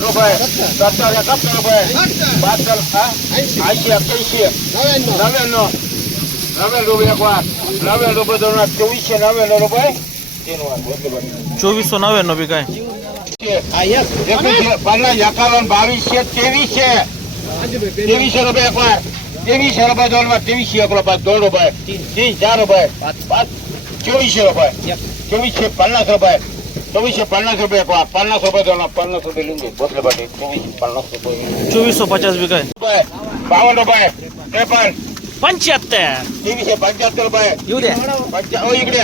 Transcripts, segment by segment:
ત્રણ રૂપિયા સત્તર એકસત્તર રૂપિયા. બાતર એસી અઠ્યાસી નવ્યાણો. નવ્યાણ. રૂપિયા એક વાર. નવ્યાણ રૂપિયા ધોરણ ચોવીસો નવ્યાણો રૂપિયા. ચોવીસો નવ્યાણો બાવીસ છે ત્રેવીસ છે. ત્રેવીસો રૂપિયા એક વાર. ત્રેવીસો રૂપિયા ધોરણ ત્રેવીસો એક રૂપિયા ત્રણ રૂપિયા. ત્રીસ ચાર રૂપિયા. ચોવીસો રૂપિયા. ચોવીસો પન્નાસ રૂપિયા. ચોવીસો પન્નાસ રૂપિયા પા પન્નાસ રૂપિયા પન્નાસ રૂપિયા લીધી બોટલે બાટી ચોવીસ પન્નાસ રૂપિયા. ચોવીસો પચાસ રૂપિયા બાવન રૂપિયા. ત્રેપન પંચોતેર. ત્રેવીસો પંચોતેર રૂપિયા એવું દે પંચા ઓ ઈકડે.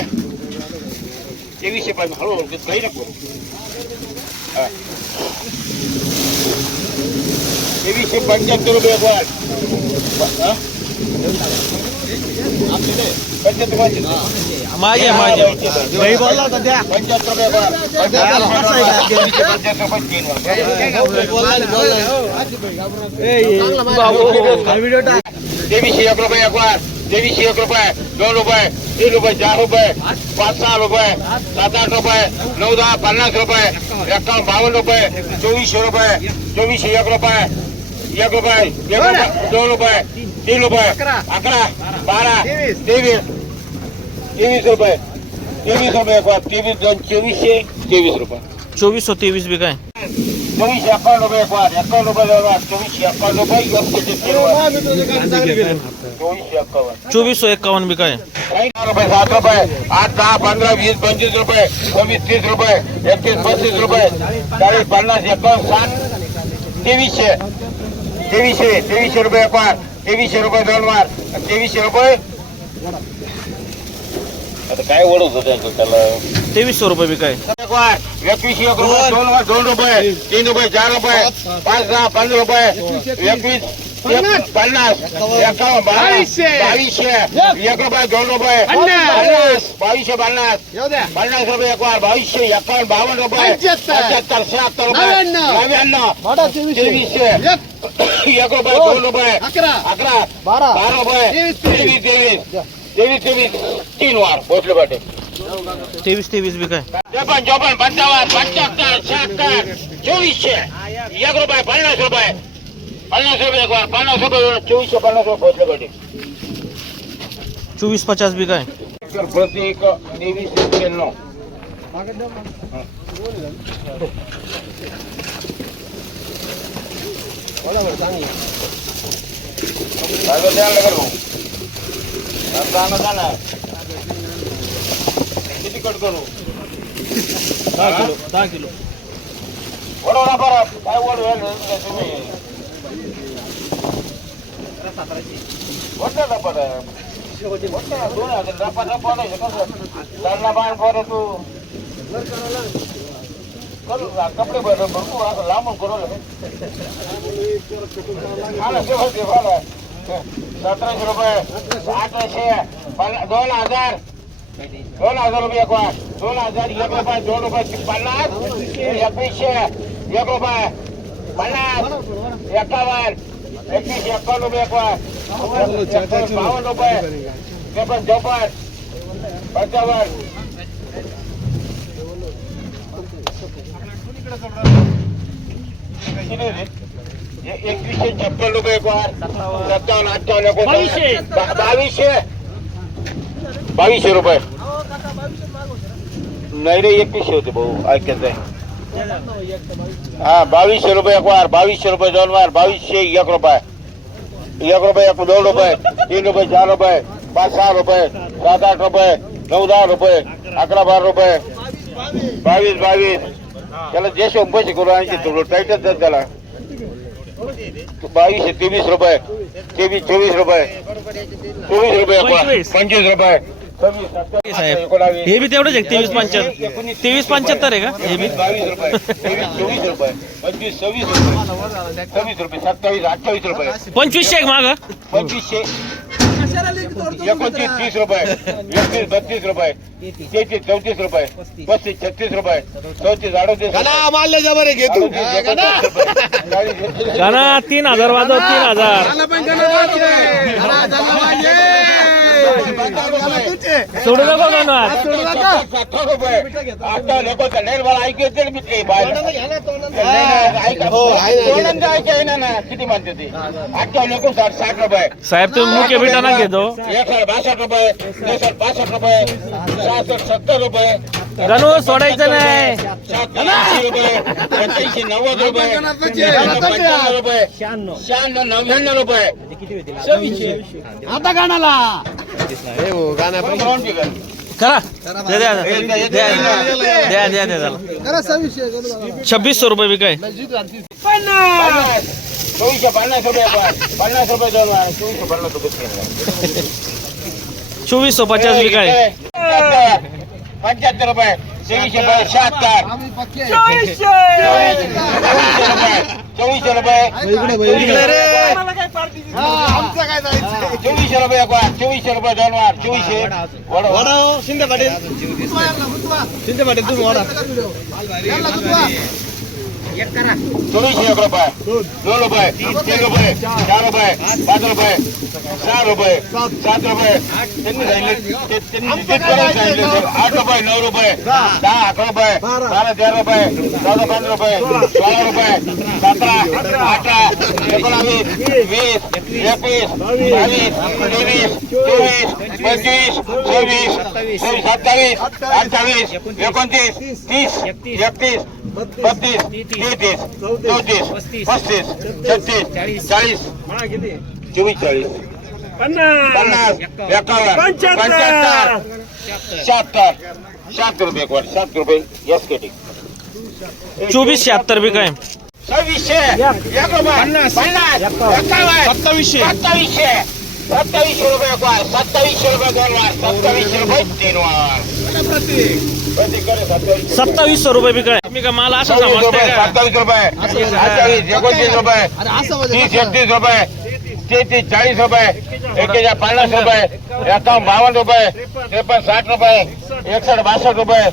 ત્રેવીસો પાંચ હળો કઈ નાખો. ત્રેવીસો પંચોતેર રૂપિયા હા? ಮಾಜೆ ಮಾಜೆ ಪಂಚಾಯತ್ ರೂಪಾಯಿ ત્રેવીસી એક રૂપિયા એકવાર ત્રેવીસી એક રૂપિયા દોઢ રૂપિયા ત્રીસ રૂપિયા ચાર રૂપિયા પાંચ સાત રૂપિયા સાત આઠ રૂપિયા નવ દસ પચાસ રૂપિયા એકાવન બાવન રૂપિયા ચોવીસો રૂપિયા ચોવીસો એક રૂપિયા એક રૂપિયા એક રૂપિયા દોઢ રૂપિયા ત્રીસ રૂપિયા આકડા બારા ત્રેવીસ. ત્રેવીસ. રૂપિયા. ત્રેવીસ રૂપિયા ત્રેવીસ દોન ચોવીસ છે ત્રેવીસ રૂપિયા. ચોવીસો ત્રેવીસ બી કાંઈ? ચોવીસ એકાવન રૂપિયા એકવાર એકાવન રૂપિયા ચોવીસ એકાવન રૂપિયા ચોવીસો એકાવન. બી કાંઈ? રૂપિયા સાત રૂપિયા. આઠ દસ પંદર વીસ પંચવીસ રૂપિયા. છવ્વીસ ત્રીસ રૂપિયા. એકવીસ પચીસ રૂપિયા. ચાલીસ પચાસ એકાવન સાત ત્રેવીસ છે. ત્રેવીસ છે. ત્રેવીસો રૂપિયા એકવાર ત્રેવીસો રૂપિયા ત્રણ વાર ત્રેવીસો રૂપિયા કાંઈ વડું થશે ચાલે ત્રેવીસો રૂપિયા વિકાય એકવીસ એક રૂપિયા ત્રણ રૂપિયા ત્રણ રૂપિયા ચાર રૂપિયા પાંચ પંદર રૂપિયા એકવીસ પચાસ બાવન રૂપિયા. પંચોતેર. સાત રૂપિયા. નવ્યાણું ત્રેવીસ. એકભાઈ ગૌરવભાઈ અકરા. બાર. ત્રેવીસ ત્રેવીસ. ત્રેવીસ વાર બોટલી માટે ચોપન ચોપન પંચાવન પંચોતેર સાત ચોવીસ. છે એક રૂપિયા પચાસ રૂપિયા. ચોવીસ પચાસ બીઘા પ્રતિ એક ત્રેવીસ એક્યાણું કિલો કિલો. ઓડો ના પર ઓડો ஒன்றும் தப்பாடா தப்பா தப்பா தரலாம் பாயம் போற तू કરું કપડે ભરખું આ લાંબો કરો હાલો કેવા કેવા સત્તરસો રૂપિયા આઠસો દોન હજાર. દોન હજાર રૂપિયા કો દોન હજાર એક રૂપિયા દોન રૂપિયા પન્નાસ એકવીસ એક રૂપિયા પન્નાસ એકાવન એકવીસ એકાણું બે બાવન રૂપિયા ત્રેપન ચોપન પંચાવન એકવીસો છપ્પન રૂપિયા એક વાર સત્તાવન અઠાવન બાવીસે બાવીસો રૂપિયા નહીં રે એકવીસો છે બહુ આ કે हा बावीसशे रुपये एक वार बावीसशे रुपये दोन वार बावीसशे एक रुपये एक रुपये एक दोन रुपये तीन रुपये चार रुपये पाच सहा रुपये सात आठ रुपये नऊ दहा रुपये अकरा बारा रुपये बावीस बावीस त्याला जे पैसे करू आणखी थोडं टाईटच जात त्याला बावीसशे तेवीस रुपये तेवीस चोवीस रुपये चोवीस रुपये. पंचवीस. रुपये साहेब हे बी तेवढंच आहे तेवीस पंच्याहत्तर. तेवीस पंच्याहत्तर आहे का? हे बी? बावीस रुपये चोवीस रुपये पंचवीस सव्वीस रुपये सव्वीस रुपये सत्तावीस अठ्ठावीस रुपये पंचवीसशे आहे माग. पंचवीसशे एकोणतीस तीस रुपये. एकतीस बत्तीस रुपये. तेहतीस चौतीस रुपये. पस्तीस. छत्तीस रुपये. चौतीस अडतीस मारले जा बरे घे तू गाणा. तीन हजार वाजव तीन हजार. सोडू नको गणू. आता ना बाहेर ऐकू. ना किती म्हणते ते? आता लोक साठ साठ रुपये. साहेब तुम्ही मुख्य भेटाना घेतो છે તો गणू सोडायचं नाही सत्तर रुपये आता गाण्याला करा द्या द्या रुपये द्या द्या रुपये द्या रुपये विकाय चोवीसशे पन्नास रुपये पण. पन्नास रुपये दोन वार. चोवीसशे पन्नास रुपये चोवीसशे पचास विकाय पंच्याहत्तर रुपये चोवीसशे रुपये शहात्तर चोवीसशे रुपये चोवीसशे रुपये चोवीसशे रुपये एक वार चोवीसशे रुपये दोन वार चोवीसशे वडा शिंदे पाटील शिंदे पाटील तुम्ही સુરેશ અગ્રભાઈ લોલોભાઈ તેલોભાઈ ચારોભાઈ બાદલભાઈ ચાર. રૂપિયા સાત. રૂપિયા તેમની તેમની વિઝિટ કરવા ચાલે છે. આઠ રૂપિયા નવ રૂપાય દા આઠ રૂપિયા બાર. અગિયાર રૂપિયા ચૌદ પાંચ રૂપાય સોળ રૂપિયા સતરા અઢાર વીસ વીસ एकवीस बावीस तेवीस चोवीस पंचवीस सव्वीस सत्तावीस अठ्ठावीस एकोणतीस तीस एकतीस बत्तीस तेहतीस चौतीस पस्तीस छत्तीस चाळीस चोवीस चाळीस पन्नास एकावन्न पंच्याहत्तर शहात्तर शहात्तर रुपये एक वाट शहात्तर रुपये यस केटी चोवीस शहात्तर रुपये काय છવ્વીસે. સત્તાવીસે. સત્તાવીસે. સત્તાવીસો રૂપિયા સત્તાવીસો રૂપિયા સત્તાવીસો રૂપિયા તીન પ્રતિક. સત્તાવીસો રૂપિયા. વિકાય માલ આસો સત્તાવીસ રૂપિયા સત્તાવીસ રૂપિયા. એકત્રીસ રૂપિયા. ત્રીસથી ચાલીસ રૂપિયા એક હજાર પચાસ રૂપિયા એકાવન બાવન રૂપિયા ત્રેપન સાઠ રૂપિયા, એકસઠ, બાસઠ રૂપિયા,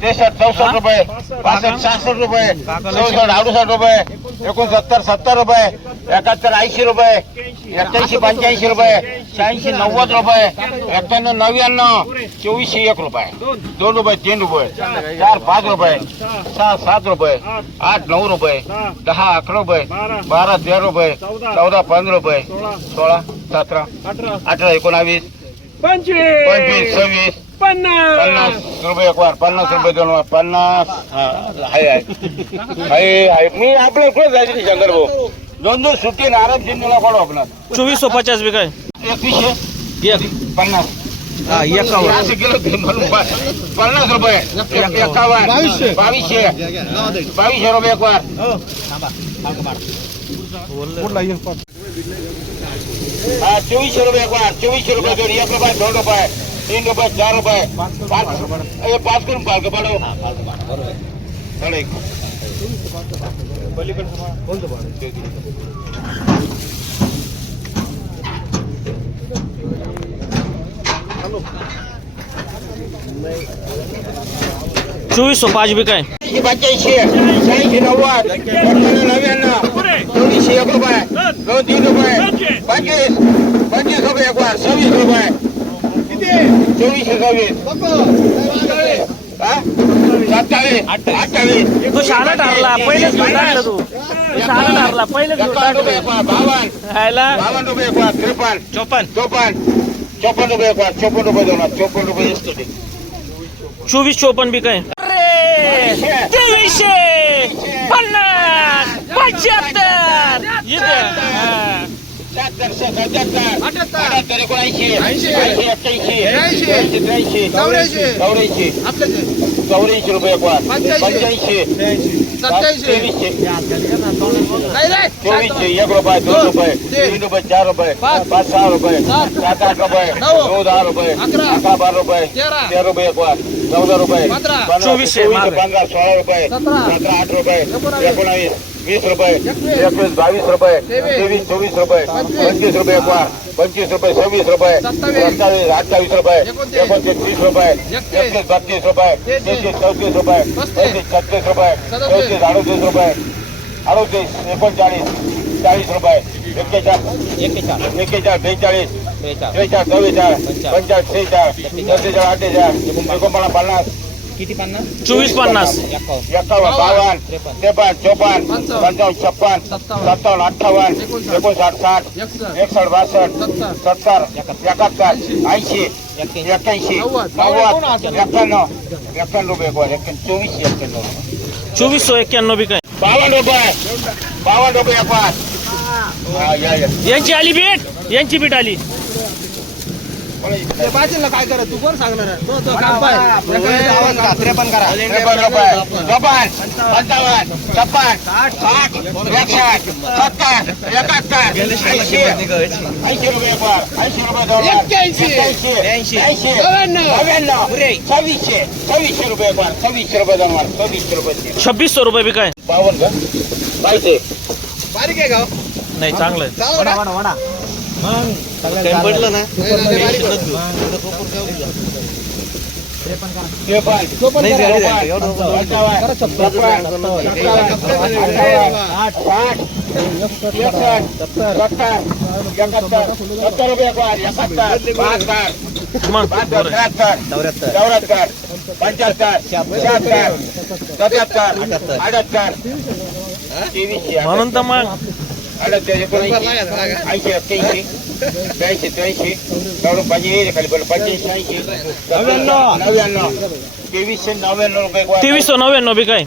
ત્રેસઠ, ચૌસઠ રૂપિયા પાસઠ છાસઠ રૂપિયા, ચૌસઠ, અડુસઠ રૂપિયા એકોણસત્તર સત્તર રૂપિયા, એકાત્તર, એંશી રૂપિયા एक्क्याऐंशी पंच्याऐंशी रुपये शहाऐंशी नव्वद रुपये एक्क्याण्णव नव्याण्णव चोवीसशे एक रुपये. दोन रुपये तीन रुपये चार पाच रुपये सहा सात रुपये आठ नऊ रुपये दहा अकरा रुपये बारा तेरा रुपये चौदा पंधरा रुपये सोळा सतरा अठरा एकोणावीस पंचवीस सव्वीस पन्नास पन्नास रुपये एक वार पन्नास रुपये दोन वार पन्नास. आहे आहे मी आपलं इकडे जायचं शंकर भाऊ? दोन दोन सुट्टी आणि आराम सिंधूला पडू आपला चोवीसशे पचास विकाय एकवीसशे एक पन्नास हा एकावन्न असं केलं ते म्हणून प- पन्नास रुपये एक- एकावन्न बावीसशे. बावीसशे बावीसशे रुपये एक वार हा चोवीसशे रुपये एक वार चोवीसशे रुपये दोन एक रुपये दोन रुपये तीन रुपये चार रुपये पाच ए, पाच करून पालक पाडो चला ચોવીસો પાંચ બી કઈ. ત્રીસો રૂપિયા ત્રીસ રૂપિયા પચીસ પચીસ રૂપિયા એકવાર, છવ્વીસ રૂપિયા ચોવીસ છવ્વીસ. तू शाळा टारला पहिलेच टाकला तू. शाळा टारला पहिलेच बावन रुपये त्रेपन्न. चोपन्न. चोपन्न. चोपन्न रुपये चोपन रुपये दोन रुपये चोवीस चोपन्न बी काय? चौऱ्याऐंशी. चौऱ्याऐंशी चौऱ्याऐंशी रुपये एक वार पंच्याऐंशी तेवीसशे चोवीसशे एक रुपये दोन रुपये तीन रुपये चार रुपये पाच सहा रुपये सात आठ रुपये नऊ दहा रुपये अकरा बारा रुपये तेरा रुपये एक वार चौदा रुपये पंधरा, चोवीसशे, चोवीस, मागे. पंधरा सोळा रुपये सतरा आठ रुपये एकोणावीस વીસ રૂપિયા એકવીસ બાવીસ રૂપિયા ત્રેવીસ ચોવીસ રૂપિયા પચીસ રૂપિયા એકવાર પચીસ રૂપિયા છવ્વીસ રૂપિયા સત્તાવીસ અઠાવીસ રૂપિયા એકોતેર ત્રીસ રૂપિયા એકત્રીસ બત્રીસ રૂપિયા ત્રીસ ચૌત્રીસ રૂપિયા પચીસ છત્રીસ રૂપિયા ચોત્રીસ અડત્રીસ રૂપિયા અડત્રીસ એકોણચાળીસ ચાલીસ રૂપિયા એકેચાર એકેચાર બેચાળીસ ત્રેચાર ચોવીસ ચાર પંચાસ ત્રીસ ચાર ત્રીસ ચાર આઠ હજાર ઓગણપણા किती पन्नास? चोवीस पन्नास. एकावन्न. बावन्न त्रेपन्न. चोपन्न पंचावन्न. छप्पन सत्तावन्न. अठ्ठावन्न एकोणसाठ. साठ एकसष्ट. बासष्ट सत्तर. एकाहत्तर. ऐंशी. एक्क्याऐंशी. नव्वद. एक्क्याण्णव एक्क्याण्णव रुपये गोड एक्क्याण्णव एक्क्याण्णव. चोवीसशे एक्क्याण्णव बी काय? बावन्न रुपये. बावन्न रुपये हा यांची आली बीट यांची बीट आली. ते काय करा तू? कोण सांगणार? आहे? तो- तो काम पाय. त्रेपन्न करा. त्रेपन्न रुपये चोपन्न पंचावन्न छप्पन साठ. एकसष्ट सत्तर एकाहत्तर ऐंशी. ऐंशी रुपये ऐंशी रुपये एक्क्याऐंशी. ऐंशी ऐंशी नव्याण्णव. नव्याण्णव सव्वीसशे. सव्वीसशे रुपये सव्वीसशे रुपये सव्वीसशे रुपये तीन. छब्बीसशे रुपये बी काय? बावन्न का? पाहिजे बारीक आहे गाव नाही चांगलं आहे. ना? पडलं ना चौऱ्याहत्तर पंच्याहत्तर शहात्तर सत्याहत्तर अठ्याहत्तर म्हणून तर मग ત્રેવીસો નવ્યાણું રૂપિયા ત્રેવીસો નવ્યાણું બી કઈ